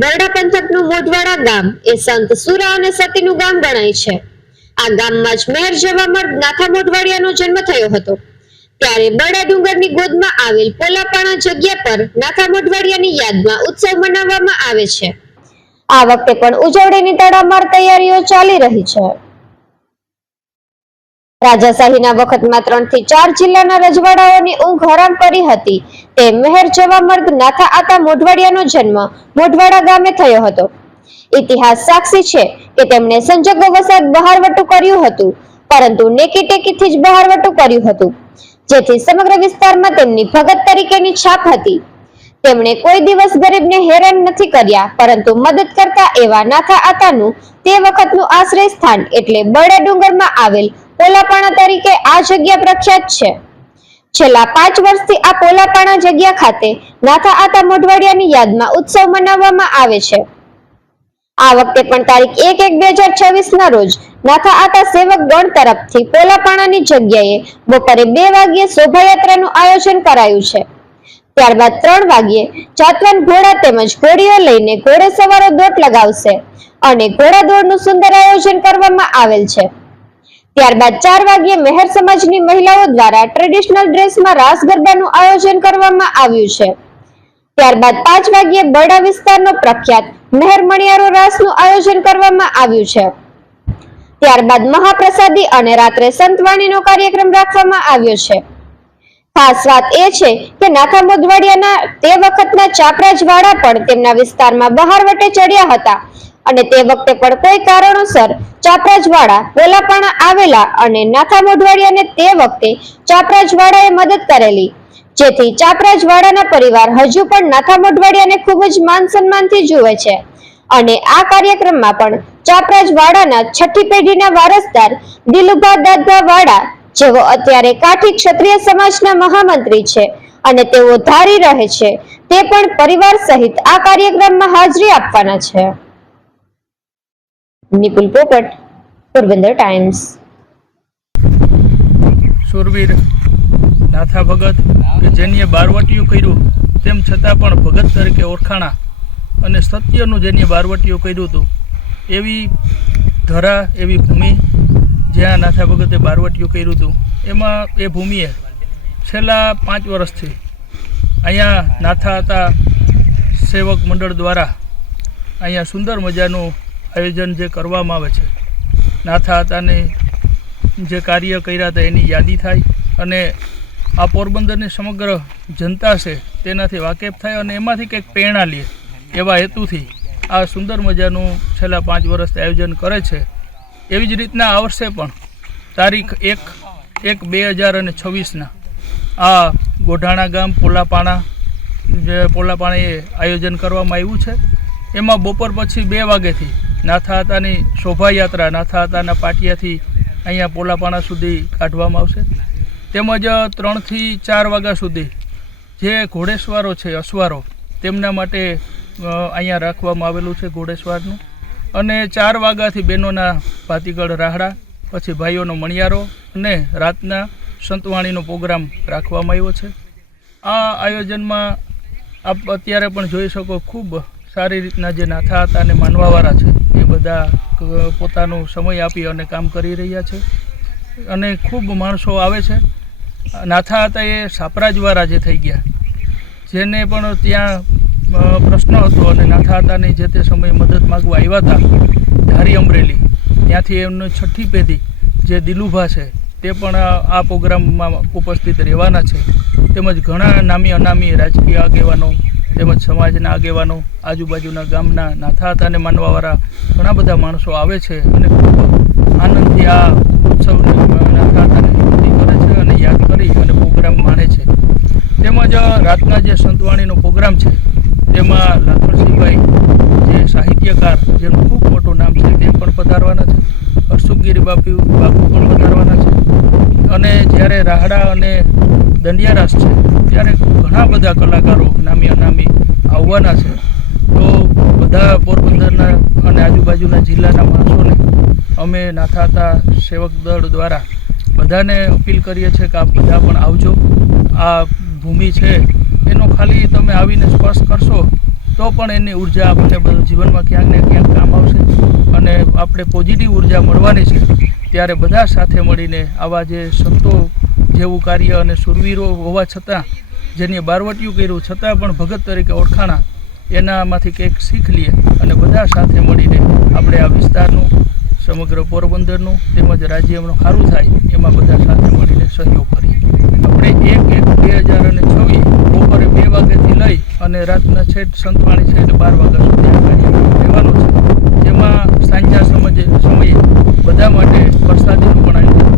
બરડા પંથકનું મોઢવાડા ગામ એ સંત સુરા અને સતીનું ગામ ગણાય છે। આ ગામમાં જ મહેર જવામર્દ નાથા મોઢવાડિયાનો જન્મ થયો હતો। ત્યારે બરડા ડુંગરની ગોદમાં આવેલ પોલાપાણા જગ્યા પર નાથા મોઢવાડિયાની યાદમાં ઉત્સવ મનાવવામાં આવે છે। આ વખતે પણ ઉજવણીની તડામાર તૈયારીઓ ચાલી રહી છે। રાજાશાહીના વખતમાં 3 થી 4 જિલ્લાના રજવાડાઓની ઊંઘ હરામ કરી હતી તે મહેર જવામર્દ નાથા આતા મોઢવાડિયાનો જન્મ મોઢવાડા ગામે થયો હતો। ઇતિહાસ સાક્ષી છે કે તેમણે સંજોગો વસાત બહારવટું કર્યું હતું, પરંતુ નેકી ટેકીથી જ બહારવટું કર્યું હતું, જેથી સમગ્ર વિસ્તારમાં તેમની ભગત તરીકેની છાપ હતી। તેમણે કોઈ દિવસ ગરીબને હેરાન નથી કર્યા, પરંતુ મદદ કરતા એવા નાથા આતાનું તે વખતનું આશ્રય સ્થાન એટલે બરડા ડુંગરમાં આવેલ પોલાપાણા તરીકે આ જગ્યા પ્રખ્યાત છે। છેલ્લા 5 વર્ષથી આ પોલાપાણા જગ્યા ખાતે નાથા આતા મોઢવાડિયાની યાદમાં ઉત્સવ મનાવવામાં આવે છે। આ વખતે પણ તારીખ 1/1/2026 ના રોજ નાથા આતા સેવક ગણ તરફથી પોલાપાણાની જગ્યાએ બપોરે 2 વાગ્યે શોભાયાત્રાનું આયોજન કરાયું છે। ત્યારબાદ 3 વાગ્યે જાતવાન ઘોડા તેમજ ઘોડીઓ લઈને ઘોડેસવારો દોટ લગાવશે અને ઘોડા દોડનું સુંદર આયોજન કરવામાં આવેલ છે। ત્યારબાદ 4 વાગ્યે મહેર સમાજની મહિલાઓ દ્વારા ટ્રેડિશનલ ડ્રેસમાં રાસ ગરબાનું આયોજન કરવામાં આવ્યું છે। ત્યારબાદ 5 વાગ્યે બરડા વિસ્તારનો પ્રખ્યાત મહેર મણિયારો રાસનું આયોજન કરવામાં આવ્યું છે। ત્યારબાદ મહાપ્રસાદી અને રાત્રે સંતવાણીનો કાર્યક્રમ રાખવામાં આવ્યો છે। ખાસ વાત એ છે કે નાથા મોઢવાડિયાના તે વખતના ચાપરાજવાડા પણ તેમના વિસ્તારમાં બહારવટે ચડ્યા હતા અને તે વખતે પણ કોઈ કારણોસર ચાપરાજવાડા પોલાપાણા આવેલા અને નાથા મોઢવાડિયાને તે વખતે ચાપરાજવાડાએ મદદ કરેલી, જેથી ચાપરાજવાડાના પરિવાર હજુ પણ નાથા મોઢવાડિયાને ખૂબ જ માન સન્માનથી જુએ છે અને આ કાર્યક્રમમાં પણ ચાપરાજવાડાના 6ઠી પેઢીના વારસદાર દિલુભા દાદભા વાડા, જેઓ અત્યારે કાઠી ક્ષત્રિય સમાજના મહામંત્રી છે અને તેઓ ધારી રહે છે, તે પણ પરિવાર સહિત આ કાર્યક્રમમાં હાજરી આપવાના છે। નિપુલ પોપટ, પોરબંદર ટાઈમ્સ। સુરવીર નાથા ભગત કે જેનીએ બારવટીયું કર્યું તેમ છતાં પણ ભગત તરીકે ઓળખાણા અને સત્યનું જેનીએ બારવટીયું કર્યું હતું એવી ધરા, એવી ભૂમિ જ્યાં નાથા ભગતે બારવટીયું કર્યું હતું, એમાં એ ભૂમિએ છેલ્લા 5 વર્ષથી અહીંયા નાથા આતા સેવક મંડળ દ્વારા અહીંયા સુંદર મજાનું આયોજન જે કરવામાં આવે છે, નાથા આતાને જે કાર્ય કર્યા હતા એની યાદી થાય અને આ પોરબંદરની સમગ્ર જનતા છે તેનાથી વાકેફ થાય અને એમાંથી કંઈક પ્રેરણા લે એવા હેતુથી આ સુંદર મજાનું છેલ્લા 5 વર્ષથી આયોજન કરે છે। એવી જ રીતના આ વર્ષે પણ તારીખ 1/1/2026 આ ગોઢાણા ગામ પોલાપાણાએ આયોજન કરવામાં આવ્યું છે। એમાં બપોર પછી 2 વાગ્યાથી નાથા આતાની શોભાયાત્રા નાથા આતાના પાટિયાથી અહીંયા પોલાપાણા સુધી કાઢવામાં આવશે, તેમજ 3 થી 4 વાગ્યા સુધી જે ઘોડેસવારો છે, અસવારો, તેમના માટે અહીંયા રાખવામાં આવેલું છે ઘોડેસવારનું, અને 4 વાગ્યાથી બહેનોના ભાતીગળ રાહડા, પછી ભાઈઓનો મણિયારો અને રાતના સંતવાણીનો પ્રોગ્રામ રાખવામાં આવ્યો છે। આ આયોજનમાં આપ અત્યારે પણ જોઈ શકો ખૂબ સારી રીતના જે નાથા હતા અને માનવાવાળા છે એ બધા પોતાનો સમય આપી અને કામ કરી રહ્યા છે અને ખૂબ માણસો આવે છે। નાથા હતા એ સાપરાજવાળા જે થઈ ગયા, જેને પણ ત્યાં પ્રશ્ન હતો અને નાથા હતાની જે તે સમયે મદદ માગવા આવ્યા હતા ધારી અમરેલી, ત્યાંથી એમની 6ઠી પેઢી જે દિલુભા છે તે પણ આ પ્રોગ્રામમાં ઉપસ્થિત રહેવાના છે, તેમજ ઘણા નામી અનામી રાજકીય આગેવાનો તેમજ સમાજના આગેવાનો, આજુબાજુના ગામના નાથા હતાને માનવાવાળા ઘણા બધા માણસો આવે છે અને ખૂબ આનંદથી આ ઉત્સવને નાથા હતાને સ્મૃતિ કરે છે અને યાદ કરી અને પ્રોગ્રામ માણે છે। તેમજ રાતના જે સંતવાણીનો પ્રોગ્રામ છે તેમાં લાખણસિંહભાઈ જે સાહિત્યકાર, જેનું ખૂબ મોટું નામ છે, તે પણ પધારવાના છે। હર્ષુગીરી બાપુ પણ પધારવાના છે અને જ્યારે રાહડા અને દંડિયારાસ છે ત્યારે ઘણા બધા કલાકારો નામી અનામી આવવાના છે। તો બધા પોરબંદરના અને આજુબાજુના જિલ્લાના માણસોને અમે નાથા આતા સેવક દળ દ્વારા બધાને અપીલ કરીએ છીએ કે આપ બધા પણ આવજો। આ ભૂમિ છે એનો ખાલી તમે આવીને સ્પર્શ કરશો તો પણ એની ઉર્જા આપણને બધું જીવનમાં ક્યાંક ને ક્યાંક કામ આવશે અને આપણે પોઝિટિવ ઉર્જા મળવાની છે. ત્યારે બધા સાથે મળીને આવા જે સંતો જેવું કાર્ય અને શૂરવીરો હોવા છતાં જેની બારવટિયું કર્યું છતાં પણ ભગત તરીકે ઓળખાણા, એનામાંથી કંઈક શીખ લઈએ અને બધા સાથે મળીને આપણે આ વિસ્તારનું, સમગ્ર પોરબંદરનું તેમજ રાજ્યનું સારું થાય એમાં બધા સાથે મળીને સહયોગ કરીએ. આપણે 1/1/2026 બપોરે 2 વાગ્યાથી લઈ અને રાતના છેટ સંતવાણી છે એટલે 12 વાગ્યા સુધી આ કાર્યક્રમ રહેવાનો છે. જેમાં સાંજના સમયે બધા માટે પ્રસાદીનું પણ આયોજન